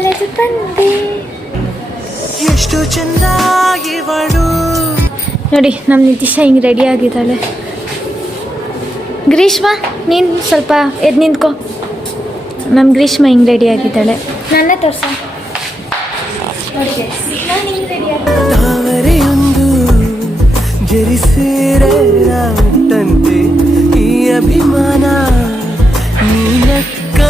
College ಬಂದೆ. ಎಷ್ಟು ಚಂದಾಗಿವಳು ನೋಡಿ ನಮ್ಮ ನಿತೀಶ ಹಿಂಗೆ ರೆಡಿ ಆಗಿದ್ದಾಳೆ. ಗ್ರೀಷ್ಮ ನೀನು ಸ್ವಲ್ಪ ಎದ್ದು ನಿಂತ್ಕೊ. ನಮ್ಮ ಗ್ರೀಷ್ಮ ಹಿಂಗೆ ರೆಡಿ ಆಗಿದ್ದಾಳೆ. ನನ್ನ ತೋರ್ಸ ನೋಡಿ ನಾನು ಹಿಂಗೆ ರೆಡಿ ಆಗಿದ್ದೆ. ತಾವರೆಯೊಂದು ಜರಿಸೇರಂತೆ ಈ ಅಭಿಮಾನ ನೀನಕ್ಕ.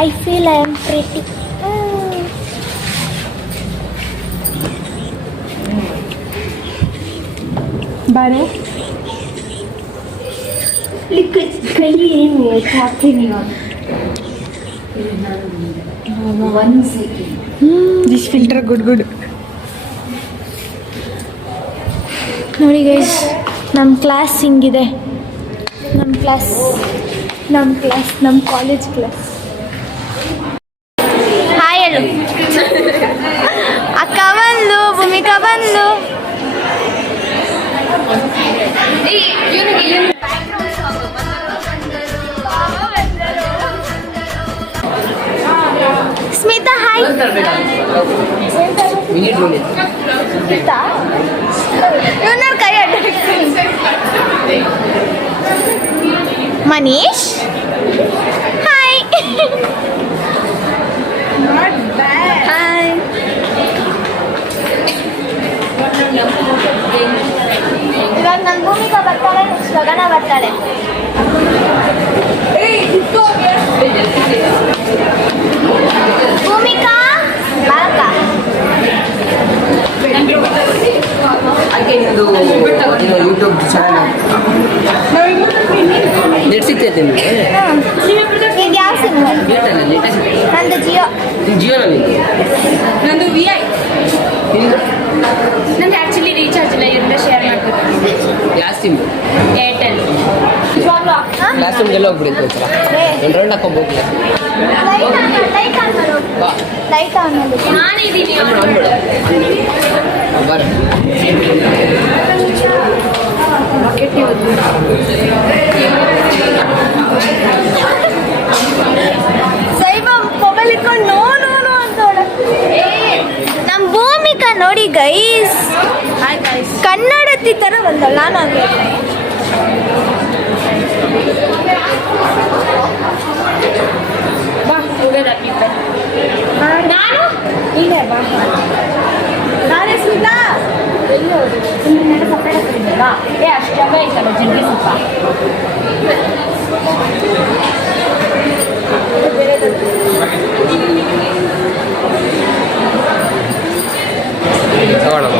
I feel I am pretty. ಬಾರೆ ಕೈ ಏನು ಹಾಕ್ತೀನಿ ದಿಸ್ ಫಿಲ್ಟರ್ ಗುಡ್ ನೋಡಿ ಗೈಸ್ ನಮ್ಮ ಕ್ಲಾಸ್ ಹಿಂಗಿದೆ. ನಮ್ಮ ಕಾಲೇಜ್ ಕ್ಲಾಸ್. ಹಾಯ್ ಹೇಳು. ಅಕ್ಕ ಬಂದು, ಭೂಮಿಕಾ ಬಂದು. ಸ್ಮಿತಾ ಹಾಯ್. ಇವನ ಕೈ ಅಡ್ಡ. ಮನೀಶ್ ಹಾಯ್. ಹಾಯ್. ಇವಾಗ ನನ್ನ ಭೂಮಿಕಾ ಬರ್ತಾಳೆ, ನೆಕ್ಸ್ಟ್ ಗಗನ ಬರ್ತಾಳೆ. ಭೂಮಿಕಾ ಬಾರಕ್ಕ. ಯೂಟ್ಯೂಬ್ ಚಾನಲ್ ನೆಡ್ಸಿತ್ತೆ ನಿಮಗೆ. ಈಗ ಯಾವ ಸಿಮ್? ನಂದು ಜಿಯೋ. ನಂದು VI. ನಂದು ಆ್ಯಕ್ಚುಲಿ ರೀಚಾರ್ಜ್ ಇಲ್ಲ, ಎರಡು ಶೇರ್ ಮಾಡ್ಕೊತೀನಿ. ಯಾವ ಸಿಮ್? ಏರ್ಟೆಲ್. ಕ್ಲಾಸ್ ರೂಮ್ಗೆಲ್ಲ ಹೋಗ್ಬಿಡಿದ್ದು ಒಂದು ರೌಂಡ್ ಹಾಕೊಂಬೋಗ್ಲಿ. ಲೈಟ್ ಆನ್ ಮಾಡಿ. ನಾನಿದ್ದೀನಿ. ಬರ್ ಸೈಬ ಮೊಬೈಲ್ ಇಟ್ಕೊಂಡು ನೋ ಅಂತೋಳ. ನಮ್ಮ ಭೂಮಿಕಾ ನೋಡಿ ಗೈಸ್, ಕನ್ನಡತಿ ಥರ ಬಂದಳ. ನಾನು ಹಂಗೆ ಬಾ ಹೋಗೋದಾಗಿತ್ತು. ನಾನು ಇಲ್ಲೇ ಬಾ. ನಾನೇ ಸ್ಮಿತಾ. ಸಪ್ರೇಟ್ ಆಗ್ತಿದ್ದಲ್ಲ. ಅಷ್ಟು ಜಾಗ ಐತಲ್ಲ ಜಲ್ದಿ ಸ್ವಲ್ಪ.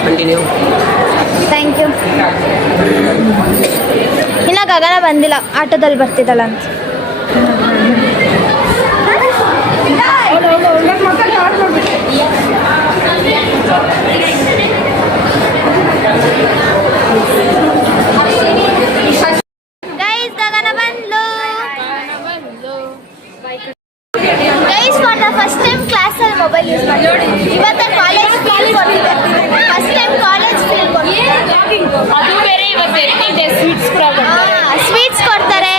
ಕಂಟಿನ್ಯೂ. Thank you. ಇನ್ನು ಗಗನ ಬಂದಿಲ್ಲ, ಆಟೋದಲ್ಲಿ ಬರ್ತಿದ್ದಲ್ಲ ಅಂತ. ಗೈಸ್ ಗಗನ ಬಂದ್ಲು. Guys for the first time ಕ್ಲಾಸಲ್ಲಿ ಮೊಬೈಲ್ ಯೂಸ್ ಮಾಡಿ. ಇವತ್ತು ಕಾಲೇಜ್ ಫೀಲ್ ಕೊಟ್ಟಿದೆ. ಫಸ್ಟ್ ಟೈಮ್ ಕಾಲೇಜ್ ಫೀಲ್ ಕೊಟ್ಟಿದೆ. ಅದು ಬೇರೆ ಇವತ್ತು ಎತ್ತಿದೆ. ಸ್ವೀಟ್ಸ್ ಕೊಡ್ತಾರೆ.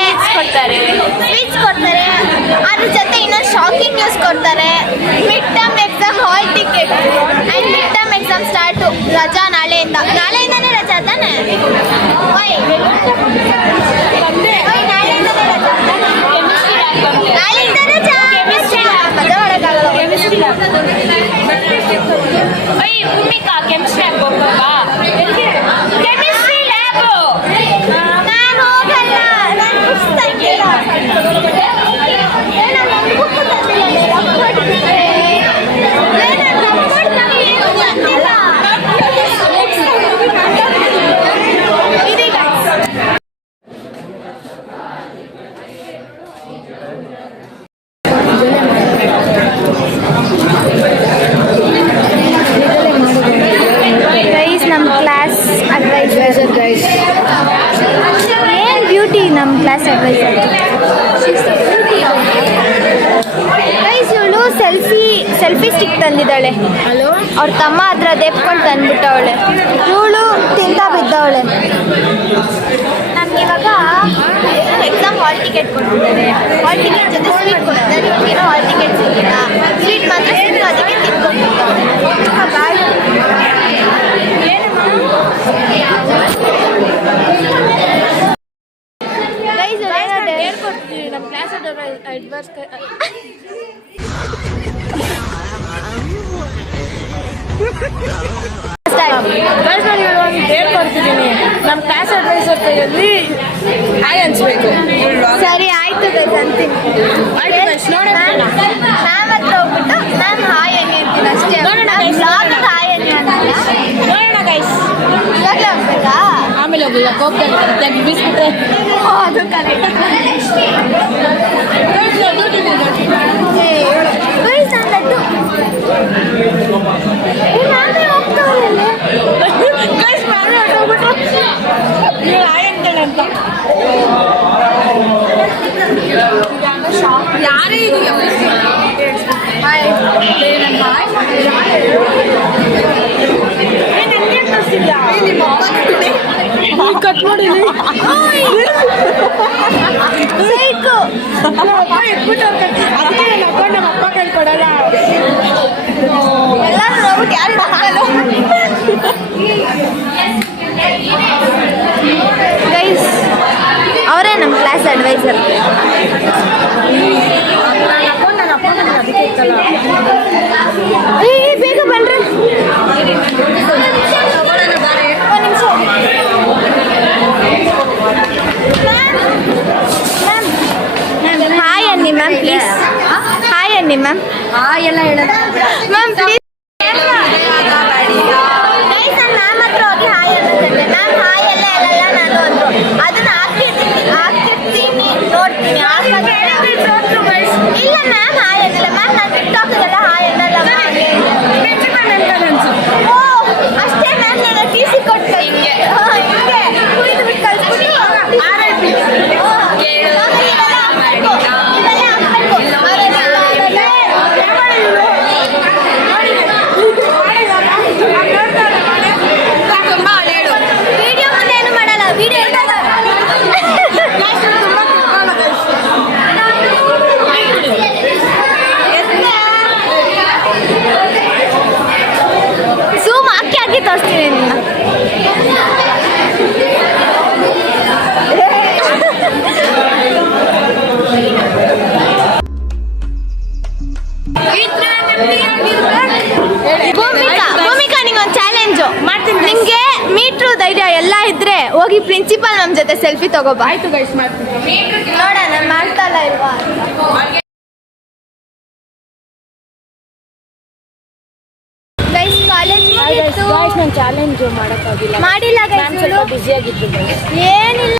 ಅದ್ರ ಜೊತೆ ಇನ್ನೊಂದು ಶಾಕಿಂಗ್ ನ್ಯೂಸ್ ಕೊಡ್ತಾರೆ. Mid term exam hall ticket and mid term exam start. ರಜಾ ನಾಳೆಯಿಂದನೇ ರಜಾ ತಾನೆ? ನಾಳೆಯಿಂದ ರಜಾ. ಮಜಾ ಮಾಡೋಕ್ಕಾಗಲ್ಲ. ಭೂಮಿಕಾ ಕೆಮಿಸ್ಟ್ರಿ ಹಾಕೋವಾ? Chemistry lab. ನಾನು ಹೋಗಲ್ಲ, ನಾನು ಪುಸ್ತಕ ಇಲ್ಲ. ನಮ್ಮ ಕ್ಲಾಸ್ ಅಡ್ವೈಸರ್. ಏನು ಬ್ಯೂಟಿ ನಮ್ಮ ಕ್ಲಾಸ್ ಅಡ್ವೈಸರ್. ಗೈಸ್ ಇವಳು ಸೆಲ್ಫಿ ಸ್ಟಿಕ್ ತಂದಿದ್ದಾಳೆ. ಅವ್ರ ತಮ್ಮ ಹತ್ರ ದೆಪ್ಕೊಂಡು ತಂದ್ಬಿಟ್ಟವಳೆ. ಇವಳು ತಿಂತಾ ಬಿದ್ದವಳೆ. ನಮ್ಗೆ ಇವಾಗ ಎಕ್ಸಾಮ್ ಹಾಲ್ ಹಾಲ್ ಟಿಕೆಟ್ ಕೊಡ್ತಿದ್ದಾರೆ. ಹಾಲ್ ಟಿಕೆಟ್ ಜೊತೆ ಸ್ವೀಟ್ ಕೊಡ್ತಿದ್ದಾರೆ. ಇವ್ರಿಗೇನೋ ಹಾಲ್ ಟಿಕೆಟ್ ಸಿಕ್ಕಿಲ್ಲ, ಸ್ವೀಟ್ ಮಾತ್ರ ಸಿಕ್ತು, ಅದಕ್ಕೆ ತಿನ್ಕೊಂಡಿದ್ದಾರೆ. ಹೇಳ್ಕೊಡ್ತೀವಿ ನಮ್ಮ ಕ್ಲಾಸ್ ಅಡ್ವೈಸ್. ಹೇಳ್ಕೊಡ್ತಿದ್ದೀನಿ ನಮ್ಮ ಕ್ಲಾಸ್ ಅಡ್ವೈಸರ್ ಕೈಯಲ್ಲಿ ಹಾಯ್ ಅನ್ಸ್ಬೇಕು. ಸರಿ ಆಯ್ತು ಗೈಸ್ ಅಂತೀನಿ. ಮ್ಯಾಮ್ ಹತ್ರ ಹೋಗ್ಬಿಟ್ಟು ಮ್ಯಾಮ್ ಹಾಯ್ ಅನ್ನಿ ಅಂತೀನಿ ಅಷ್ಟೇ. ನೋಡೋಣ guys. ಹಾಯ್ ಅನ್ನಿ ಅನ್ನಲ್ಲ. ನೋಡೋಣ ಗೈಸ್, ಇವಾಗಲೇ ಹೋಗ್ಬೇಕಾ? ಆಮೇಲೆ ಹೋಗಿ ಹೋಗ್ತಾರೆ ಬಿಸ್ಬಿಟ್ರೆ. ಅದು ಕರೆಕ್ಟ್. ಗೈಸ್ ನಾನು ಲಡ್ಡು ನಾನೇ ಹೋಗ್ತಾವಲ್ಲ. ಗೈಸ್ ನಾನು ಹೋಗ್ಬಿಟ್ಟು ನೀವು ಹಾಯ್ ಅಂತೇಳಿ ಅಂತ ಯಾರೇ ಇದೆಯಾ ಕಟ್ ಮಾಡಿ ನಮ್ಮ ಅಪ್ಪ ಕೈ ಕೊಡಲ್ಲ. ಎಲ್ಲರೂ ನೋಡ್ಬಿಟ್ಟು ಯಾರು ಮಾಡಲ್ಲ. ಗೈಸ್ ಅವರೇ ನಮ್ಮ ಕ್ಲಾಸ್ ಅಡ್ವೈಸರ್. ಬೇಗ ಬನ್ರಿ. ಹಾಯ್ ಅನ್ನಿ ಮ್ಯಾಮ್ ಪ್ಲೀಸ್. ಹಾಯ್ ಅನ್ನಿ ಮ್ಯಾಮ್. ಎಲ್ಲ ಹೇಳೋದು ಮ್ಯಾಮ್ ಪ್ಲೀಸ್. ಮ್ಯಾಮ್ ಹತ್ರ ಹೋಗಿ ಹಾಯ್ ಅನ್ನೋದಂತೆ. ಮ್ಯಾಮ್ ಹಾಯ್ ಎಲ್ಲ ಹೇಳಲ್ಲ ನಾನು ಅಂದ್ರು. ಅದನ್ನ ಹಾಕಿರ್ತೀನಿ ನೋಡ್ತೀನಿ. ಇಲ್ಲ ಮ್ಯಾಮ್ ಹಾಯ್ ಅನ್ನಲ್ಲ ಮ್ಯಾಮ್. ನಾನು ಟಿಕ್ಟಾಕ್ಗೆಲ್ಲ ಹಾಯ್ ಅನ್ನಲ್ಲ ಮ್ಯಾಮ್. ಓ ಅಷ್ಟೇ ಮ್ಯಾಮ್. ನಾನು ಟಿ ಸಿ ಕೊಟ್ಟು ಹಿಂಗೆ ಕುಯ್ದು ಬಿಟ್ಟು ಕಳಿಸ್ಬಿಟ್ಟು ವಿಡಿಯೋ ಮುಂದೆ ಏನು ಮಾಡಲ್ಲ. ವಿಡಿಯೋ ಝೂಮ್ ಹಾಕಿ ತೋರಿಸ್ತೀನಿ ನಿನ್ನ. ಭೂಮಿಕಾ ನಿಂಗೊಂದು ಚಾಲೆಂಜು ಮಾಡ್ತೀನಿ. ನಿಂಗೆ ಮೀಟ್ರು ಧೈರ್ಯ ಎಲ್ಲ ಇದ್ರೆ ಹೋಗಿ ಪ್ರಿನ್ಸಿಪಾಲ್ ನಮ್ಮ ಜೊತೆ ಸೆಲ್ಫಿ ತಗೋಬಾ. ಆಯ್ತು ಗೈಸ್ ಮಾಡ್ತೀನಿ. ನೋಡೋಣ ಮಾಡ್ತಲ್ಲ ಇಲ್ವಾ. ಗೈಸ್ ಕಾಲೇಜ್ ನಾನು ಚಾಲೆಂಜ್ ಮಾಡೋಕ್ಕಾಗಿಲ್ಲ. ಮಾಡಿಲ್ಲ ಗೈಸ್. ಸ್ವಲ್ಪ ಬಿಸಿ ಆಗಿದ್ದು ಏನಿಲ್ಲ.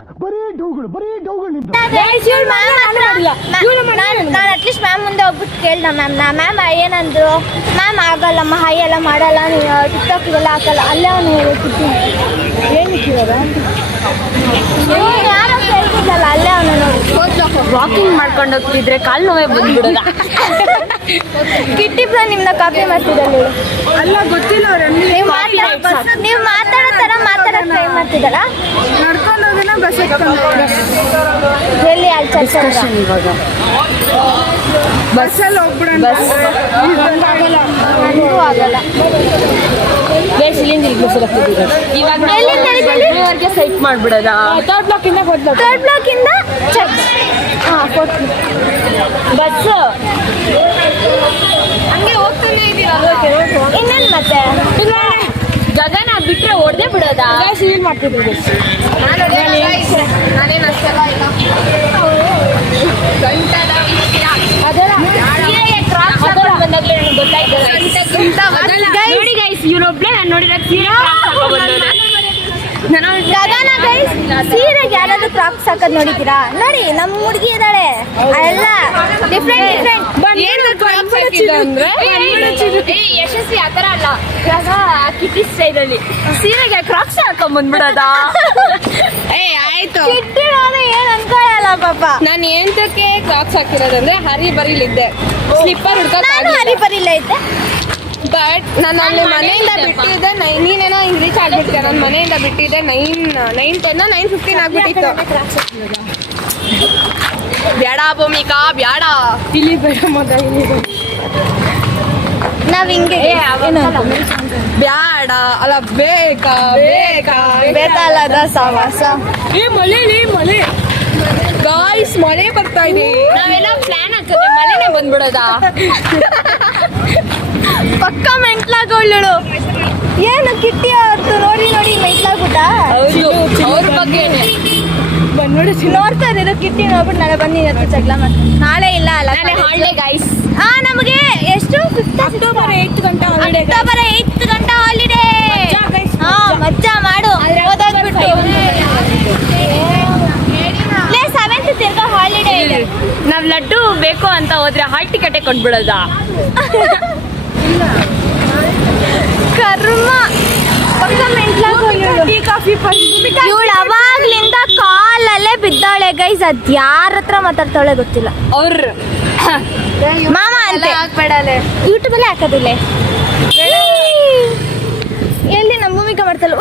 ನಾನು ಅಟ್ಲೀಸ್ಟ್ ಮ್ಯಾಮ್ ಮುಂದೆ ಹೋಗ್ಬಿಟ್ಟು ಕೇಳ್ದ ಮ್ಯಾಮ್ ಏನಂದ್ರು. ಮ್ಯಾಮ್ ಆಗಲ್ಲಮ್ಮ ಹಾಯ್ ಎಲ್ಲ ಮಾಡಲ್ಲ, ನೀವು ಟಿಕ್ಟಾಕ್ಗೆಲ್ಲ ಹಾಕಲ್ಲ. ಅಲ್ಲೇ ಅವನು ಯಾರೋ ಕೇಳ್ತಿದ್ದಲ್ಲ ಅಲ್ಲೇ ಅವನು ನೋಡಿ. ವಾಕಿಂಗ್ ಮಾಡ್ಕೊಂಡು ಹೋಗ್ತಿದ್ರೆ ಕಾಲು ನೋವೇ ಬಂದ್ಬಿಡೋದ. ಕಿಟ್ಟಿ ಪ್ಲಾ ನಿಮ್ನ ಕಾಪಿ ಮಾಡ್ತಿದ್ದಲ್ಲ. ಅಲ್ಲ ಗೊತ್ತಿಲ್ಲ ಅವ್ರನ್ನ. ನೀವು ಮಾತಾಡೋ ಥರ ಮಾತಾಡೋಕೆ ಟ್ರೈ ಮಾಡ್ತಿದ್ದಲ್ಲ. ನಡ್ಕೊಂಡು ಹೋಗೋಣ ಬಸ್ ಎಲ್ಲಿ ಅಲ್ಲಿ ಚರ್ಚೆ ಇವಾಗ ಬಸ್ಸಲ್ಲಿ ಹೋಗ್ಬಿಡೋಣ. ನನಗೂ ಆಗಲ್ಲ. ಇವಾಗ ಸೈಟ್ ಮಾಡ್ಬಿಡೋದ. ಥರ್ಡ್ ಬ್ಲಾಕಿಂದ ಚರ್ಚ್. ಹಾಂ ಫೋರ್ತ್ ಬಸ್ ಹಂಗೆ ಹೋಗ್ತಾನೆ ಇದ್ದೀರಾ. ಇನ್ನೇನು ಮತ್ತೆ ಗಗನ ಬಿಟ್ರೆ ಹೊಡೆದೇ ಬಿಡೋದ. ಸೀಲ್ ಮಾಡ್ತಿದ್ರು ನಾನೇನು ಅಷ್ಟೆಲ್ಲ ಇಲ್ಲ. ಬಂದಾಗಲೇ ನನಗೆ ಗೊತ್ತಾಯ್ತು. ನೋಡಿ ಗೈಸ್ ಇವ್ರೊಬ್ಳೆ ನಾನು ನೋಡಿದಾಗ ಸೀರೆ ಗಗನ ಗೈಸ್ ಸೀರೆಗೆ ಯಾರಾದ್ರೂ ಕ್ರಾಪ್ಸ್ ಹಾಕೋದು ನೋಡಿದ್ದೀರಾ? ನೋಡಿ ನಮ್ಮ ಹುಡುಗಿ ಇದ್ದಾಳೆ ಎಲ್ಲ ಡಿಫ್ರೆಂಟ್ ಯಶಸ್ವಿ ಆತರ ಅಲ್ಲ. ಇವಾಗ ಕಿಟ್ಟಿ ಸ್ಟೈಲಲ್ಲಿ ಸೀರೆಗೆ ಕ್ರಾಕ್ಸ್ ಹಾಕೊಂಡ್ ಬಂದ್ಬಿಡೋದ. ಆಯ್ತು ಕಿಟ್ಟಿ ನಾನು ಏನ್ ಅನ್ಕೊಳ್ಳಲ್ಲ ಪಾಪ. ನಾನು ಎಂತಕ್ಕೆ ಕ್ರಾಕ್ಸ್ ಹಾಕಿರೋದಂದ್ರೆ ಹರಿ ಬರೀಲಿದ್ದೆ ಸ್ಲಿಪ್ಪರ್ ನಾನು ಹರಿ ಬರಿಲ್ಲ ಇದ್ದೆ. ಬಟ್ ನಾನು ಅಲ್ಲಿ ಮನೆಯಿಂದ ಬಿಟ್ಟಿದ್ದೆ ನೀನೇನೋ ಹಿಂಗೆ ರೀಚ್ ಆಗ್ಬಿಟ್ಟಿದ್ದೆ. ನನ್ನ ಮನೆಯಿಂದ ಬಿಟ್ಟಿದ್ದೆ 9:10 9:15 ಆಗ್ಬಿಟ್ಟಿತ್ತು. ಬ್ಯಾಡ ಭೂಮಿಕಾ ಬ್ಯಾಡ ಇಲ್ಲಿ ಬೇಡ ಮಗ ನಾವ್ ಹಿಂಗೆ ಬ್ಯಾಡ ಅಲ್ಲ ಬೇಕಾ ಬೇಕಾ ಬೇಕಲ್ಲದ ಸವಾಸ. ಮಳೆ ಗಾಯ್ಸ್ ಮಳೆ ಬರ್ತಾ ಇದೆ. ನಾವೆಲ್ಲ ಪ್ಲಾನ್ ಹಾಕಿದ್ರೆ ಮಳೆನೇ ಬಂದ್ಬಿಡೋದಾ? ಪಕ್ಕ ಮೆಂಟ್ಲಾಗೋಳು. ಏನು ಕಿಟ್ಟಿ ಅವತ್ತು ನೋಡಿ ನೋಡಿ ಮೆಂಟ್ಲಾಗ್ಬಿಟ್ಟ. ಅವ್ರ ಬಗ್ಗೆನೆ ನೋಡ್ತಾ ಇರೋ ಕಿಟ್ಟಿ ನೋಡ್ಬಿಟ್ಟು ನಾಳೆ ಬನ್ನಿ ಜಗಳ ಮಾಡ್ತೀನಿ. ನಾಳೆ ಇಲ್ಲ ಅಲ್ಲ, ನಾಳೆ ಹಾಲಿಡೇ ಗೈಸ್. ನಮಗೆ ಎಷ್ಟು ಅಕ್ಟೋಬರ್ 8 ಗಂಟೆ ಹಾಲಿಡೇ. ಅಕ್ಟೋಬರ್ 8 ಗಂಟೆ ಹಾಲಿಡೇ. ಮಜ್ಜಾ ಮಾಡು ಓದೋದ್ಬಿಟ್ಟು. 7th ತಿರ್ಗಾ ಹಾಲಿಡೇ ಇದೆ. ನಾವ್ ಲಡ್ಡು ಬೇಕು ಅಂತ ಹೋದ್ರೆ ಹಾಲ್ ಟಿಕೆಟೇ ಕೊಟ್ಬಿಡೋದಾ? ಕರ್ಮ ಪಕ್ಕ ಮೆಂಟ್ಲಾಗೋಳು. ಟೀ ಕಾಫಿ ಇವಳು ಅವಾಗ್ಲಿಂದ ಕಾಲಲ್ಲೇ ಬಿದ್ದಾಳೆ ಗೈಸ್. ಅದ್ ಯಾರ ಹತ್ರ ಮಾತಾಡ್ತಾಳೆ ಗೊತ್ತಿಲ್ಲ. ಅವ್ರ ಮಾಮ ಅಂತ ಹಾಕ್ಬೇಡಲೆ ಯೂಟ್ಯೂಬ್ ಅಲ್ಲೇ ಹಾಕೋದಿಲ್ಲ. ಎಲ್ಲಿ ನಮ್ಮ ಭೂಮಿಕಾ ಮಾಡ್ತಾಳೆ.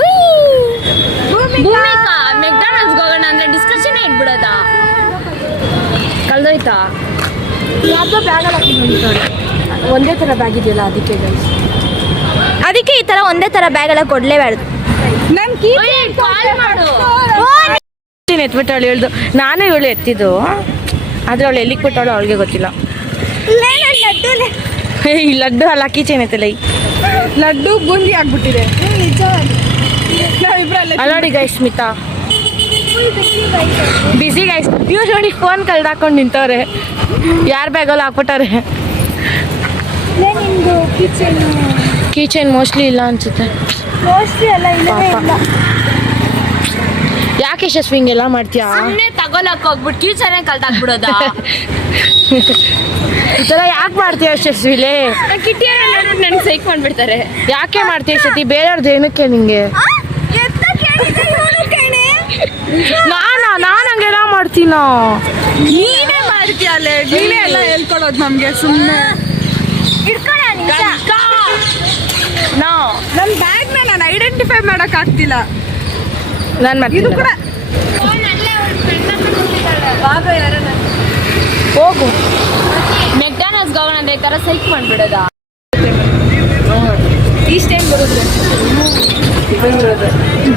ಭೂಮಿಕಾ ಮೆಕ್ಡಾನಲ್ಡ್ಸ್ ಹೋಗೋಣ ಅಂದ್ರೆ ಡಿಸ್ಕಷನ್ ಇಟ್ಬಿಡೋದಾ? ಕಳ್ದೋಯ್ತಾ? ಯಾವ್ದೋ ಬ್ಯಾಗ್ ಹಾಕಿದ್ದಾರೆ ಒಂದೇ ತರ ಬ್ಯಾಗ್ ಇದೆಯಲ್ಲ ಅದಕ್ಕೆ ಗೈಸ್. ಅದಕ್ಕೆ ಈ ತರ ಒಂದೇ ತರ ಬ್ಯಾಗ್ ಎಲ್ಲ ಕೊಡ್ಲೇಬಾರ್ದು. ನನ್ ಕೀ ಕಾಲ್ ಮಾಡು. ಎತ್ಬಿಟ್ಟು ಅವಳು ಹೇಳ್ದು. ನಾನು ಇವಳು ಎತ್ತಿದ್ದು ಆದ್ರೆ ಅವಳು ಎಲ್ಲಿಗೆ ಬಿಟ್ಟವಳು ಅವಳಿಗೆ ಗೊತ್ತಿಲ್ಲ. ಈ ಲಡ್ಡು ಅಲ್ಲ ಕೀಚೇನ್ ಐತಲ್ಲ ಲಡ್ಡು ಬೂಂದಿ ಆಗ್ಬಿಟ್ಟಿದೆ. ಅಲ್ಲ ನೋಡಿ ಗೈಸ್ ಸ್ಮಿತಾ ಬಿಸಿ ಗೈಸ್. ಇವ್ರು ನೋಡಿ ಫೋನ್ ಕಳ್ದಾಕೊಂಡು ನಿಂತವ್ರೆ. ಯಾರ ಬ್ಯಾಗಲ್ಲಿ ಹಾಕ್ಬಿಟ್ಟಾರೆ. ಕೀಚೇನ್ ಮೋಸ್ಟ್ಲಿ ಇಲ್ಲ ಅನ್ಸುತ್ತೆ. ಯಾಕೆ ಯಶಸ್ವಿ ಹಿಂಗೆಲ್ಲ ಮಾಡ್ತೀಯಾ? ಸುಮ್ನೆ ತಗೊಳಕ್ ಹೋಗ್ಬಿಟ್ಟು ಕೀಚನೆ ಕಳ್ದಾಕ್ಬಿಡೋದಾ? ಈ ಥರ ಯಾಕೆ ಮಾಡ್ತೀಯ ಯಶಸ್ವಿಲೇ? ಕಿಟ್ಟಿಯ ನನಗೆ ಸೈಕ್ ಮಾಡ್ಬಿಡ್ತಾರೆ. ಯಾಕೆ ಮಾಡ್ತೀಯ ಯಶಸ್ವಿ? ಬೇರೆಯವ್ರದ್ದು ಏನಕ್ಕೆ ನಿಂಗೆ? ನಾನು ಹಂಗೆಲ್ಲ ಮಾಡ್ತೀನ? ನೀನೇ ಮಾಡ್ತೀಯಲ್ಲೇ. ನೀನೇ ಎಲ್ಲ ಹೇಳ್ಕೊಡೋದು ನಮಗೆ ಸುಮ್ಮನೆ. ನನ್ನ ಬ್ಯಾಗ್ನ ನಾನು ಐಡೆಂಟಿಫೈ ಮಾಡಕ್ ಆಗ್ತಿಲ್ಲ. ನಾನು ಮಾಡ್ತೀನಿ ಕೂಡ. ಹೋಗು ಮೆಕ್ಡಾನಲ್ಡ್ಸ್ ಹೋಗೋಣ ಅಂದ್ರೆ ಈ ತರ ಸೈಕ್ ಮಾಡ್ಬಿಡೋದಾ? ಈ ಸ್ಟ್ಯಾಂಡ್ ಬರುತ್ತೆ.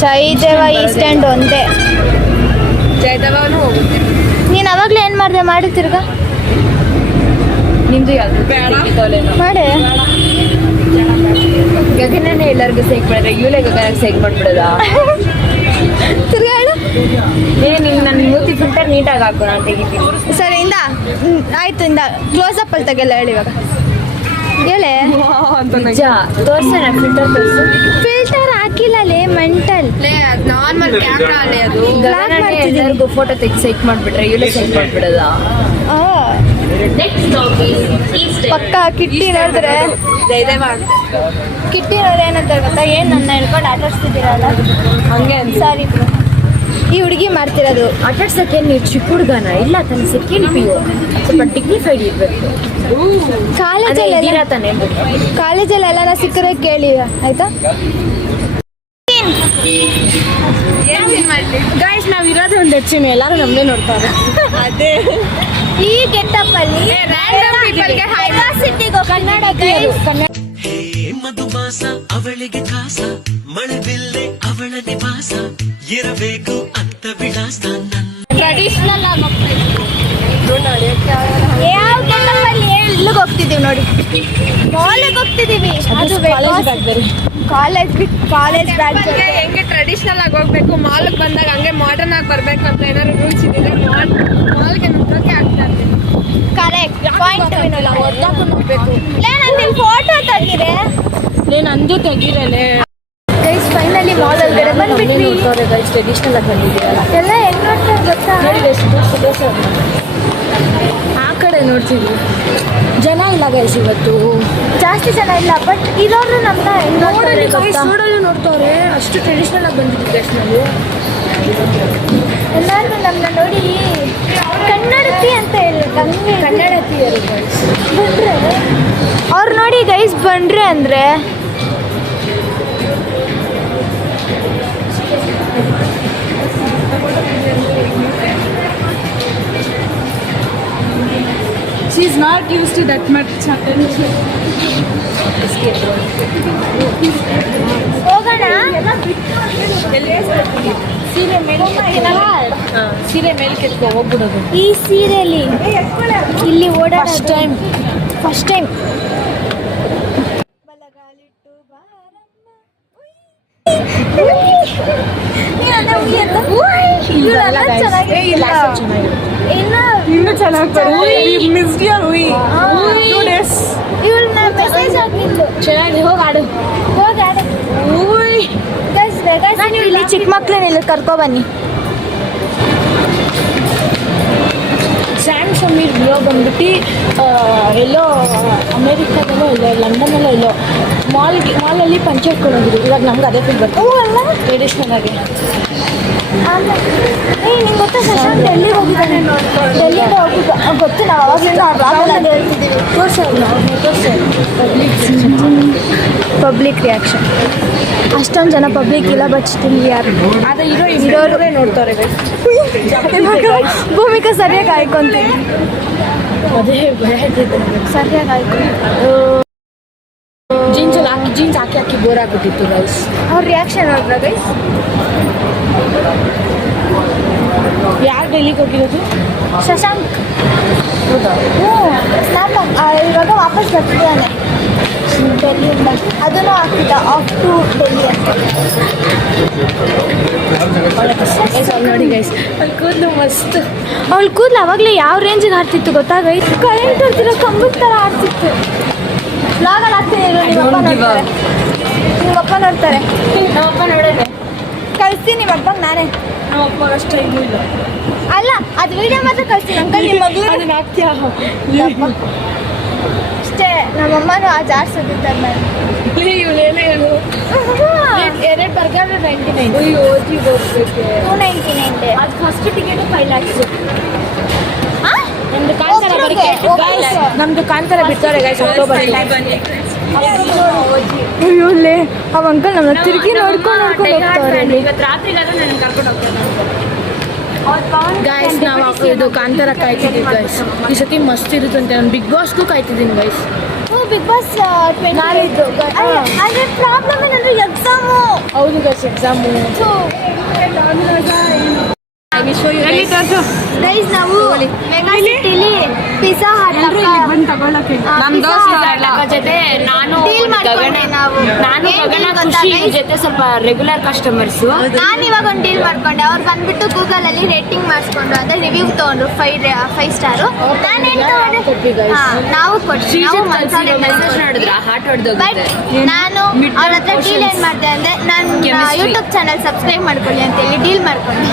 ಜಯದೇವ ಈ ಸ್ಟ್ಯಾಂಡ್ ಒಂದೇ. ಜಯದೇವನು ಹೋಗುತ್ತೆ. ನೀನು ಅವಾಗಲೇ ಏನು ಮಾಡಿದೆ ಮಾಡು ತಿರ್ಗಾ ನಿಂದು ಯಾವ್ದು ಮಾಡೆ. ಗಗನೇ ಎಲ್ಲರಿಗೂ ಸೈಕ್ ಮಾಡಿದ್ರೆ ಇವಲೇ ಗಗನ ಸೈಕ್ ಮಾಡ್ಬಿಡೋದಾ? ತಿರ್ಗಾ ಹೇಳು. ನನ್ನ ಮೂತಿ ಫಿಲ್ಟರ್ ನೀಟಾಗಿ ಹಾಕು, ನಾನು ತೆಗಿತೀನಿ. ಸರಿ ಇಂದ ಆಯ್ತು. ಇಂದ ಕ್ಲೋಸಪ್ ಅಲ್ಲಿ ತೆಗೆಲ್ಲ ಹೇಳಿ ಇವಾಗ ಹೇಳೆ. ನಿಜ ತೋರ್ಸೋಣ ಫಿಲ್ಟರ್ ತೋರಿಸು. ಫಿಲ್ಟರ್ ಹಾಕಿಲ್ಲಲೇ ಮೆಂಟಲ್. ನಾರ್ಮಲ್ ಕ್ಯಾಮ್ರಾ ಅಲ್ಲೇ ಅದು. ಗಗನೇ ಎಲ್ಲರಿಗೂ ಫೋಟೋ ತೆಗಿ ಸೈಕ್ ಮಾಡ್ಬಿಟ್ರೆ ಇವಲೇ ಸೈಕ್ ಮಾಡ್ಬಿಡೋದಾ? ಪಕ್ಕ ಕಿಟ್ಟಿ ನೋಡಿದ್ರೆ ಜಯದೇವ ಕಿಟ್ಟಿ ನೋಡ್ರೆ ಏನಂತಾರೆ ಗೊತ್ತಾ? ಏನು ನನ್ನ ಹೇಳ್ಕೊಂಡು ಆಟಾಡ್ಸ್ತಿದ್ದೀರಲ್ಲ ಹಂಗೆ ಸಾರಿ ಬ್ರೋ. ಈ ಹುಡುಗಿ ಮಾಡ್ತಿರೋದು ಆಟಾಡ್ಸಕ್ಕೆ ನೀವು ಚಿಕ್ಕ ಹುಡುಗನ ಇಲ್ಲ ತಾನೆ? ಸೆಕೆಂಡ್ PU ಸ್ವಲ್ಪ ಡಿಗ್ನಿಫೈಡ್ ಇರಬೇಕು. ಕಾಲೇಜಲ್ಲೆಲ್ಲ ತಾನೆ ಕಾಲೇಜಲ್ಲೆಲ್ಲ ಸಿಕ್ಕರೆ ಕೇಳಿ ಆಯ್ತಾ? ಗೈಸ್ ನಾವ್ ಇರೋದು ಒಂದು ಹೆಚ್ಚಿನ ಎಲ್ಲರೂ ನಮ್ಮನ್ನೇ ನೋಡ್ತಾರೆ. ಅದೇ ಈ ಗೆಟಪ್ ಅಲ್ಲಿ random people ಗೆ ಸಿಟಿಗೆ ಕನ್ನಡಕೀಯರು ಹೇ ಮಧುಮಾಸ ಅವಳಿಗೆ ಖಾಸ ಮಳೆ ಬಿಲ್ಲೆ ಅವಳ ನಿವಾಸ ಇರಬೇಕು ಅಂತ ವಿಳಾಸ ನನ್ನ ಟ್ರೆಡಿಷನಲ್ ಆಗಿ ಯಾವ ಗೆಟಪ್ ಅಲ್ಲಿ ಎಲ್ಲಿಗೆ ಹೋಗ್ತಿದೀವಿ ನೋಡಿ. ಮಾಲಿಗೆ ಹೋಗ್ತಿದೀವಿ. ಅದು ಕಾಲೇಜ್ ಬ್ಯಾಗ್ ಹೆಂಗೆ ಟ್ರೆಡಿಷನಲ್ ಆಗಿ ಹೋಗ್ಬೇಕು, ಮಾಲ್ಗೆ ಬಂದಾಗ ಹಂಗೆ ಮಾಡರ್ನ್ ಆಗಿ ಬರ್ಬೇಕು ಅಂತ ಏನಾದ್ರು ರೂಲ್ಸ್ ಇದ್ರೆ ಮಾಲ್ಗೆ ನುಗ್ಗಕ್ಕೆ ಆಗ್ತಾ ಇರ್ತೀವಿ. Correct point. ಓದ್ಲಾಕೊಂಡು ಹೋಗ್ಬೇಕು. ನಂದು ಫೋಟೋ ತೆಗೀರೆ. ನಂದು ತೆಗೀರಲೆ. ಗೈಸ್ ಫೈನಲಿ ಮಾಲ್ ಒಳಗಡೆ ಬಂದ್ಬಿಟ್ವಿ. ನೋಡ್ತಾರೆ ಗೈಸ್ ಟ್ರೆಡಿಷನಲ್ ಆಗಿ ಬಂದಿದ್ದೀರಲ್ಲ. ಎಲ್ಲ ಹೆಂಗ್ ನೋಡ್ತಾರೆ ಗೊತ್ತಾ? ಆ ಕಡೆ ನೋಡ್ತೀವಿ ಜನ ಇಲ್ಲ ಗೈಸ್ ಇವತ್ತು. ಜಾಸ್ತಿ ಜನ ಇಲ್ಲ, ಬಟ್ ಇರೋರು ನಮ್ಮನ್ನ ಹೆಂಗ್ ನೋಡ್ತಾರೆ ಗೊತ್ತಾ? ನೋಡ್ತಾರೆ ಅಷ್ಟು ಟ್ರೆಡಿಷನಲ್ ಆಗಿ ಬಂದಿದ್ದೀವಿ ಗೈಸ್ ನಾವು. ಎಲ್ಲರೂ ನಮ್ಮನ್ನ ನೋಡಿ ಕನ್ನಡತಿ ಅಂತ ಹೇಳ್ಬೇಕು. ಹಂಗೆ ಕನ್ನಡತಿಯರು ಬಂದ್ರೆ ಅವ್ರು ನೋಡಿ ಗೈಸ್ ಬಂದ್ರೆ ಅಂದ್ರೆ She's not used to that much attention. ಹೋಗೋಣ. ಸೀರೆ ಮೇಲೆ ಕೆತ್ಕೊ ಹೋಗ್ಬಿಡೋದು. ಈ ಸೀರೆಯಲ್ಲಿ ಇಲ್ಲಿ ಓಡಾಡ ಫಸ್ಟ್ ಟೈಮ್ ಇನ್ನೂ ಚೆನ್ನಾಗಿ ಮಿಸ್ಡ್ ಯರ್ ಇವಳನ್ನ ಮೆಸೇಜ್ ಹಾಕಿದ್ಲು. ಚೆನ್ನಾಗಿ ಹೋಗಾಡು. ನಾನು ಇಲ್ಲಿ ಚಿಕ್ಕ ಮಕ್ಳನ್ನೆಲ್ಲ ಕರ್ಕೊಬನ್ನಿ. ಸ್ಯಾಮ್ ಸಮೀರ್ ಬ್ರೋ ಬಂದ್ಬಿಟ್ಟು ಎಲ್ಲೋ ಅಮೇರಿಕಾದಲ್ಲೋ ಎಲ್ಲೋ ಲಂಡನಲ್ಲೋ ಎಲ್ಲೋ ಮಾಲಲ್ಲಿ ಪಂಚಾಯತ್ ಕೊಡೋದು. ಇವಾಗ ನಮ್ಗೆ ಅದೇ ಫೀಲ್ ಬರ್ತದೆ ಟ್ರೆಡಿಷ್ನಲ್ ಆಗಿ. ನಿಂಗೆ ಗೊತ್ತಾ ಶಶಾಂಕ್ ಡೆಲ್ಲಿಗೆ ಹೋಗಿದ್ದಾನೆ. ಡೆಲ್ಲಿಗೆ ಹೋಗಿದ್ದ ಗೊತ್ತು. ನಾವು ಅವಾಗಿಂದ ಅದೇ ಹೇಳ್ತಿದ್ದೀವಿ. Public reaction. ಅಷ್ಟೊಂದು ಜನ ಪಬ್ಲಿಕ್ ಇಲ್ಲ, ಬಟ್ ಸ್ಟಿಲ್ ಯಾರು ಆದರೆ ಇರೋರೇ ನೋಡ್ತಾರೆ. ಭೂಮಿಕಾ ಸರಿಯಾಗಿ ಆಯ್ಕೊಂತೀನಿ. ಅದೇ ಭಯ ಆಗ್ತಿದೆ. ಸರಿಯಾಗಿ ಆಯ್ಕೊಂಡು ಜೀನ್ಸ್ ಹಾಕಿ ಬೋರ್ ಆಗ್ಬಿಟ್ಟಿತ್ತು ಗೈಸ್. ಅವ್ರ ರಿಯಾಕ್ಷನ್ ನೋಡ್ರ ಗೈಸ್. ಯಾರು ಡೆಲ್ಲಿಗೆ ಹೋಗಿರೋದು? ಶಶಾಂಕ್. ಹೌದಾ? ಸ್ನ್ಯಾಪ್ ಇವಾಗ ವಾಪಸ್ ಬರ್ತಿದ್ದಾನೆ ಡೆಲ್ಲಿಯಿಂದ. ಅದನ್ನು ಹಾಕಿದ್ದ ಆಫ್ ಟು ಡೆಲ್ಲಿ ಅಂತ. ನೋಡಿ ಗೈಸ್, ಅಲ್ಲಿ ಕೂದಲು ಮಸ್ತ್. ಅವಳ ಕೂದಲು ಅವಾಗಲೇ ಯಾವ ರೇಂಜಿಗೆ ಆಡ್ತಿತ್ತು ಗೊತ್ತಾ ಗೈಸ್? ಕರೆಂಟ್ ಹೊಡ್ತಿರೋ ಕಂಬದ ಥರ ಆಡ್ತಿತ್ತು. ಬ್ಲಾಗಲ್ಲಿ ಹಾಕ್ತೀನಿ, ನಿಮ್ಮಪ್ಪ ನೋಡ್ತಾರೆ. ನಿಮ್ಮಪ್ಪ ನೋಡ್ತಾರೆ. ನಮ್ಮಪ್ಪ ನೋಡೋದೆ. ಕಳಿಸ್ತೀನಿ ನಿಮ್ಮಪ್ಪಗೆ ನಾನೇ. ನಮ್ಮಪ್ಪ ಅಷ್ಟು ಇದು ಇಲ್ಲ. ಅಲ್ಲ, ಅದು ವಿಡಿಯೋ ಮಾತ್ರ ಕಳಿಸ್ತೀನಿ ಅಂಕಲ್. ನಿಮ್ಮ ಮಗಳು ಅದನ್ನ ಹಾಕ್ತೀಯಾ? ಅಷ್ಟೇ. ನಮ್ಮಮ್ಮನೂ ಆ ಜಾಡ್ಸೋದಿದ್ದಾರೆ ನಾನು. ಎರಡು ಬರ್ಗರ್ 99. ಓದಿ ಹೋಗ್ಬೇಕು. 299 ಅದು ಫಸ್ಟ್ ಟಿಕೆಟ್ 5 lakhs. ನಮ್ದು ಕಾಂತಾರ ಬಿಡ್ತಾರೆ ಗೈಸ್ ಅಕ್ಟೋಬರ್. ಅಯ್ಯೋಲ್ಲೇ ಅವ ಅಂಕಲ್ ನಮ್ಮ ತಿರುಗಿ ನೋಡ್ಕೊಂಡು ಹೋಗ್ತಾರೆ. ಇವತ್ತು ರಾತ್ರಿಗಾದ್ರೂ ನನ್ನ ಕರ್ಕೊಂಡು ಹೋಗ್ತಾರೆ ಗೈಸ್. ನಾವು ಇದು ಕಾಂತಾರ ಕಾಯ್ತಿದ್ದೀವಿ ಗೈಸ್. ಈ ಸತಿ ಮಸ್ತ್ ಇರುತ್ತಂತೆ. ನಾನು ಬಿಗ್ ಬಾಸ್ಗೂ ಕಾಯ್ತಿದ್ದೀನಿ ಗೈಸ್. ಬಿಗ್ ಬಾಸ್ ನಾಳಿದ್ದು. ಆದರೆ ಪ್ರಾಬ್ಲಮ್ ಏನಂದ್ರೆ ಎಕ್ಸಾಮು. ಹೌದು ಗೈಸ್, ಎಕ್ಸಾಮು. ಗೈಸ್ ನಾವು ಮೆಗಾ ಸಿಟಿಲಿ ಪಿಜ್ಜಾ ಹಟ್ ನಮ್ಮ ಜೊತೆ ನಾನು ಮಾಡ್ಕೊಂಡೆ. ನಾನು ಗಗನ ಖುಷಿ ಜೊತೆ ಸ್ವಲ್ಪ ರೆಗ್ಯುಲರ್ ಕಸ್ಟಮರ್ಸು. ನಾನು ಇವಾಗ ಒಂದು ಡೀಲ್ ಮಾಡ್ಕೊಂಡೆ. ಅವ್ರು ಬಂದ್ಬಿಟ್ಟು ಗೂಗಲಲ್ಲಿ ರೇಟಿಂಗ್ ಮಾಡಿಸ್ಕೊಂಡ್ರು ಅಂತ ರಿವ್ಯೂ ತೊಗೊಂಡ್ರು 5 ಸ್ಟಾರು. ನಾನು ಏನು ತೊಗೊಂಡೆ? ನಾವು ಕೊಡ್ತೀವಿ. ಬಟ್ ನಾನು ಅವ್ರ ಹತ್ರ ಡೀಲ್ ಏನು ಮಾಡಿದೆ ಅಂದರೆ ನನ್ನ ಯೂಟ್ಯೂಬ್ ಚಾನಲ್ ಸಬ್ಸ್ಕ್ರೈಬ್ ಮಾಡ್ಕೊಳ್ಳಿ ಅಂತೇಳಿ ಡೀಲ್ ಮಾಡ್ಕೊಂಡೆ.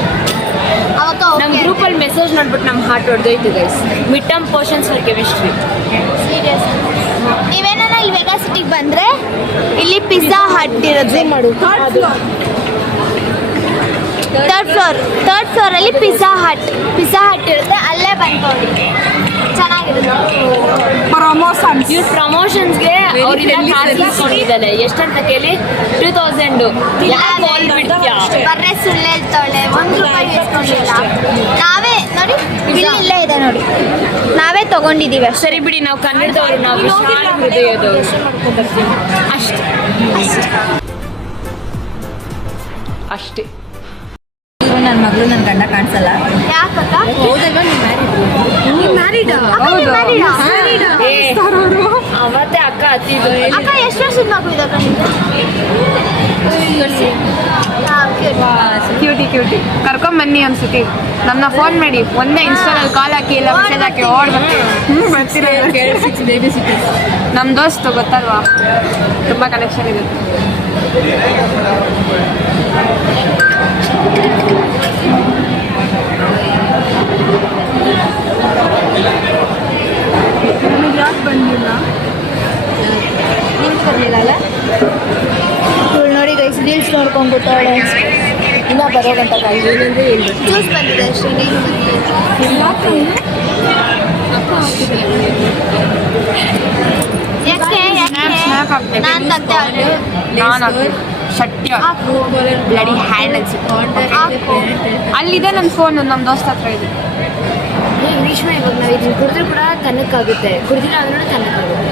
ಅವಾಗ ನಮ್ಮ ಗ್ರೂಪಲ್ಲಿ ಮೆಸೇಜ್ ನೋಡ್ಬಿಟ್ಟು ನಮ್ಮ ಹಾರ್ಟ್ ಹೊಡೆದೋಯ್ತು guys. Mid term portions for chemistry. Serious. ನೀವೇನ ಇಲ್ಲಿ ಮೆಗಾ ಸಿಟಿಗೆ ಬಂದರೆ ಇಲ್ಲಿ ಪಿಜ್ಜಾ ಹಟ್ ಇರುತ್ತೆ. ಥರ್ಡ್ ಫ್ಲೋರಲ್ಲಿ ಪಿಜ್ಜಾ ಹಟ್ ಇರುತ್ತೆ. ಅಲ್ಲೇ ಬಂದ್ಕೊಂಡು ಚೆನ್ನಾಗಿರುತ್ತೆ. ಇವ್ರ ಪ್ರಮೋಷನ್ಸ್ಗೆ ಅವರಿಂದ ಕಾಸು ಇಸ್ಕೊಂಡಿದ್ದಾಳೆ. ಎಷ್ಟಂತ ಕೇಳಿ 2000. ಬರ್ರೆ ಸುಳ್ಳು ಹೇಳ್ತಾಳೆ. 1 ರೂಪಾಯಿ ಇಸ್ಕೊಂಡಿಲ್ಲ. ನಾವೇ ನೋಡಿ, ಇಲ್ಲೇ ಇದೆ ನೋಡಿ, ನಾವೇ ತಗೊಂಡಿದ್ದೀವಿ. ಸರಿ ಬಿಡಿ, ನಾವು ಕನ್ನಡದವರು, ನಾವು ವಿಶಾಲ ಹೃದಯದವರು. ಅಷ್ಟೇ. ನನ್ನ ಮಗಳು ನನ್ನ ಗಂಡ ಕಾಣಿಸಲ್ಲ. ಯಾಕಕ್ಕ? ಹೌದಲ್ವಾ? ನೀವು ಮ್ಯಾರಿಡ್? ಅವತ್ತೇ ಅಕ್ಕ ಹತ್ತಿದ್ದು. ಅಕ್ಕ ಎಷ್ಟು ವರ್ಷದ ಮಗು ಇದೆ ಅಕ್ಕ ನಿಮ್ದು? ಕ್ಯೂಟಿ ಕರ್ಕೊಂಬನ್ನಿ ಅನ್ಸುತ್ತಿ. ನಮ್ಮನ್ನ ಫೋನ್ ಮಾಡಿ, ಒಂದೇ ಇನ್ಸ್ಟಾದಲ್ಲಿ ಕಾಲ್ ಹಾಕಿ ಇಲ್ಲ ಮೆಸೇಜ್ ಹಾಕಿ ನಮ್ಮ ದೋಸ್ತು ಗೊತ್ತಲ್ವಾ, ತುಂಬ ಕನೆಕ್ಷನ್ ಇದೆ. ಯಾಕೆ ಬಂದಿಲ್ಲ? ನಿಮ್ಗೆ ಬರಲಿಲ್ಲ? ಇವಳು ನೋಡಿ ಗೈಸ್, ರೀಲ್ಸ್ ನೋಡ್ಕೊಂಡು ಕೂತವಳೆ. ಇನ್ನ ಬರೋ ಗಂಟ ಕಾಯ್ದು ಏನಂದ್ರೆ ಹೇಳ್ಬೇಕು. ಜ್ಯೂಸ್ ಬಂದಿದೆ ಅಷ್ಟೇ, ನೀರು ಬಂದಿದೆ. ಯಾಕೆ ನಾನು ತಂದೆ ನಾನು ಶಟ್ಯ ಬ್ಲಡಿ ಹ್ಯಾಂಡ್ ಅನ್ಸುತ್ತೆ. ಅಲ್ಲಿದೆ ನನ್ನ ಫೋನು, ನಮ್ಮ ದೋಸ್ತ ಹತ್ರ ಇದೆ. ಗ್ರೀಷ್ಮ ಇವಾಗ ನಾವು ಇದನ್ನ ಕುಡಿದ್ರೂ ಕೂಡ ತಣ್ಣಕ್ಕಾಗುತ್ತೆ, ಕುಡಿದಿಲ್ಲ ಅಂದ್ರೂ ತಣ್ಣಕ್ಕಾಗುತ್ತೆ.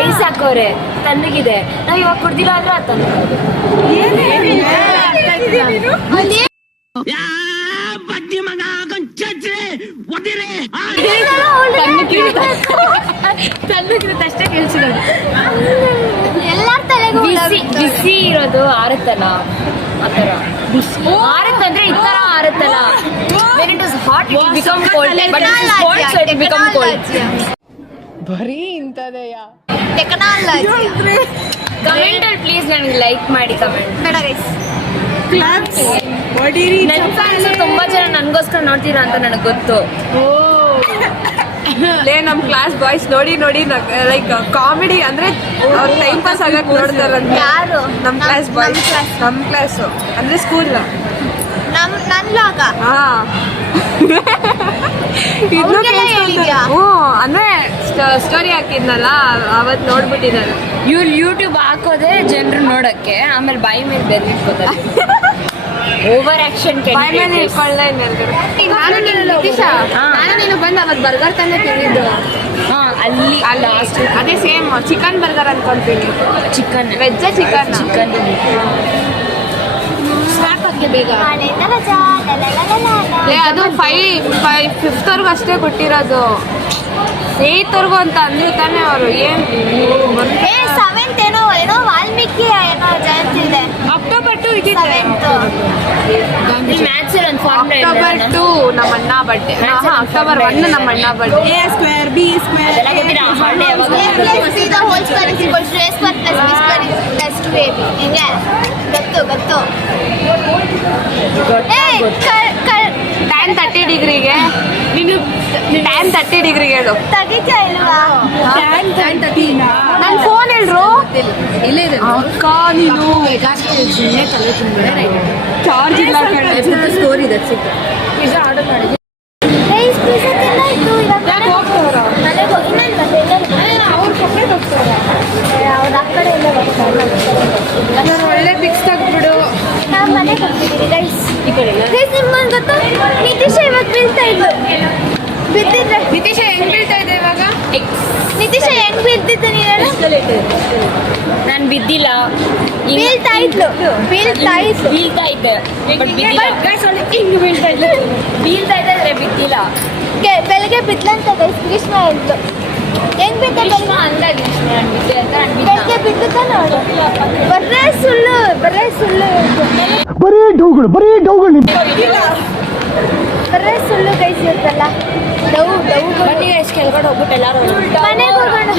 ಐಸ್ ಹಾಕೋರೆ ತಣ್ಣಗಿದೆ, ನಾವು ಇವಾಗ ಕುಡ್ದಿಲ್ಲ ಅಂದ್ರೆ ಅದು ತಣ್ಣಗಿರುತ್ತೆ ಅಷ್ಟೇ ಕೇಳಿಸಿರೋದು. ಎಲ್ಲಾರ ತಲೆಗೂ ಬಿಸಿ ಇರೋದು ಆರುತ್ತಲ್ಲ ಆ ಥರ ಬಿಸಿ ಆರುತ್ತಂದ್ರೆ ಈ ಥರ ಆರುತ್ತಲ್ಲ. when it is hot it will become cold, but it is cold so it will become cold. ಬರೀ ಇಂಥದೆಯಾ? ಟೆಕ್ನಾಲಜಿ. ಕಮೆಂಟ್ ಅಲ್ಲಿ ಪ್ಲೀಸ್ ನನಗೆ ಲೈಕ್ ಮಾಡಿ ಕಮೆಂಟ್. ಬೇಡ ಗೈಸ್. ನನ್ನ ಫ್ಯಾನ್ಸ್ ತುಂಬಾ ಜನ ನನಗೋಸ್ಕರ ನೋಡ್ತೀರಾ ಅಂತ ನನಗೆ ಗೊತ್ತು. ಲೇ ನಮ್ ಕ್ಲಾಸ್ ಬಾಯ್ಸ್ ನೋಡಿ ಲೈಕ್ ಕಾಮಿಡಿ ಅಂದ್ರೆ ಅವ್ರ ಟೈಮ್ ಪಾಸ್ ಆಗಕ್ ನೋಡ್ತಾರಂತೆ. ಯಾರು? ನಮ್ ಕ್ಲಾಸ್ ಬಾಯ್ಸ್, ನಮ್ ಕ್ಲಾಸ್ ಅಂದ್ರೆ ಸ್ಕೂಲ್. ನನ್ ಲಾಗ ಅವ್ರಿಗೆಲ್ಲ ಹೇಳಿದ್ಯಾ? ಅಂದ್ರೆ ಸ್ಟೋರಿ ಹಾಕಿದ್ನಲ್ಲ ಅವತ್ ನೋಡ್ಬಿಟ್ಟಿದ್ದಾರೆ. ಇವ್ರು ಯೂಟ್ಯೂಬ್ ಹಾಕೋದೇ ಜನರು ನೋಡಕ್ಕೆ, ಆಮೇಲೆ ಬಾಯಿ ಮೇಲೆ ಬೆರ್ಗಿಟ್ಕೋತಾರೆ. ಓವರ್ ಆಕ್ಷನ್ ಬಾಯ್ ಮೇಲೆ ಇಟ್ಕೊಳ್ಳ ನಾನು ನೀನು ಬಂದು ಅವತ್ತು ಬರ್ಗರ್ ತಂದೆ ತಿಂದಿದ್ದು. ಅಲ್ಲಿ ಲಾಸ್ಟ್ ಅದೇ ಸೇಮ್ ಚಿಕನ್ ಬರ್ಗರ್ ಅನ್ಕೊಂತೀನಿ. ಚಿಕನ್ ವೆಜ್ಜ ಚಿಕನ್ ಚಿಕನ್ ಬೇಗ ನಾಳೆಯಿಂದ ರಜಾ. ಅದು 5th ವರ್ಗು ಅಷ್ಟೇ ಕೊಟ್ಟಿರೋದು. 8th ವರ್ಗು ಅಂತ ಅಂದ್ರು ತಾನೆ ಅವರು. ಏನ್ 7th ಏನೋ ವಾಲ್ಮೀಕಿ ಏನೋ ಜಯಂತಿ ಇದೆ. ಅಕ್ಟೋಬರ್ 2 ಇದೆ. 7th ಮ್ಯಾಥ್ಸ್ ಒಂದು ಫಾರ್ಮುಲಾ ಅಕ್ಟೋಬರ್ 2 ನಮ್ಮ ಅಣ್ಣ ಬರ್ಡೇ. ಅಕ್ಟೋಬರ್ 1 ನಮ್ಮ ಅಣ್ಣ ಬರ್ಡೇ. ಅದೆಲ್ಲ ಗೊತ್ತಿಲ್ಲ. ಹಾಲಿಡೇ ಯಾವಾಗ a plus b the whole square is equal to a square plus b square is plus 2ab. ಹಿಂಗೆ ಗೊತ್ತು. tan 30 ಡಿಗ್ರಿಗೆ ನೀನು tan 30 ಡಿಗ್ರಿಗೆ ಹೇಳು. ತೆಗಿತಾ ಇಲ್ವಾ? ನನ್ನ ಫೋನ್ ಹೇಳ್ರು. ಅಕ್ಕ ನೀನು ಚಾರ್ಜ್ ಇಲ್ಲ ಸ್ಟೋರಿ ಇದೆ. ಪಿಜ್ಜಾ ಆರ್ಡರ್ ಮಾಡಿದ್ವಿ. ಗೈಸ್ ಪಿಜ್ಜಾ ತಿನ್ನಾಯ್ತು. ಇವಾಗ ಮನೆಗೆ ಹೋಗಿ ಅವ್ರು ಸಪ್ರೇಟ್ ಹೋಗ್ತಾರೆ. ಅವ್ರು ಆ ಕಡೆ ಎಲ್ಲ ಬರ್ತಾರೆ. ನಾನು ಒಳ್ಳೆ ಪಿಕ್ಸ್ ತೆಗ್ದ್ಬಿಡು. ನಾವು ಮನೆಗೆ ಹೋಗ್ತಿದ್ದೀವಿ ಗೈಸ್. ಗೈಸ್ ನಿಮ್ಗೊಂದು ಗೊತ್ತಾ, ನಿತೀಶ ಇವಾಗ ಬೀಳ್ತಾ ಇದ್ಲು. ಬಿದ್ದಿದ್ರೆ ನಿತೀಶ ಹೆಂಗ್ ಬೀಳ್ತಾ ಇದೆ ಇವಾಗ? ನಿತೀಶ ಹೆಂಗ್ ಬೀಳ್ತಿದ್ದೆ ನೀನು? ನಾನು ಬಿದ್ದಿಲ್ಲ, ಬೀಳ್ತಾ ಇದ್ಲು. ಬೀಳ್ತಾ ಇದ್ದೆ ಬಟ್ ಬಿದ್ದಿಲ್ಲ. ಹಿಂಗೆ ಬೀಳ್ತಾ ಇದ್ದೆ ಅಂದ್ರೆ ಬಿದ್ದಿಲ್ಲ. ಬೆಳಗ್ಗೆ ಬಿದ್ಲಂತ ಗೈಸ್. ಗ್ರೀಷ್ಮ ಇದ್ಲು. ಹೆಂಗ್ ಬಿದ್ದ ಗ್ರೀಷ್ಮ ಅಂದ ಗ್ರೀಷ್ಮ ನಾನು ಬಿದ್ದೆ ಅಂತ. ನಾನು ಬೆಳಗ್ಗೆ ಬಿದ್ದ ನೋಡು. ಬರೇ ಸುಳ್ಳು ಬರೀ ಡೌಗಳು ಬರೇ ಸುಳ್ಳು ಗೈಸ್ ಇರ್ತಲ್ಲ. ಡೌ ಬನ್ನಿ ಎಷ್ಟು ಕೆಳಗಡೆ ಹೋಗ್ಬಿಟ್ಟು ಎಲ್ಲರೂ ಮನೆಗೆ ಹೋಗೋಣ.